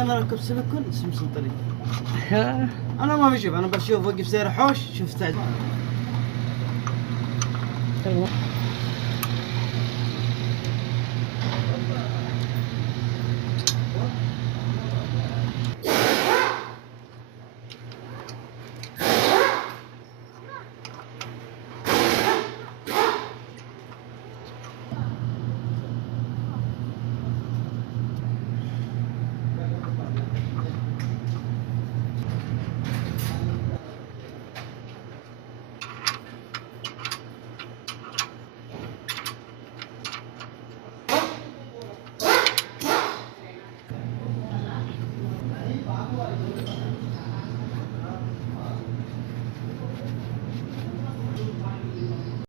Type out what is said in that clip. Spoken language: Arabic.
انا اركب سلكون سمسم طريق. انا ما بشوف، انا بشوف وقف سير حوش شوف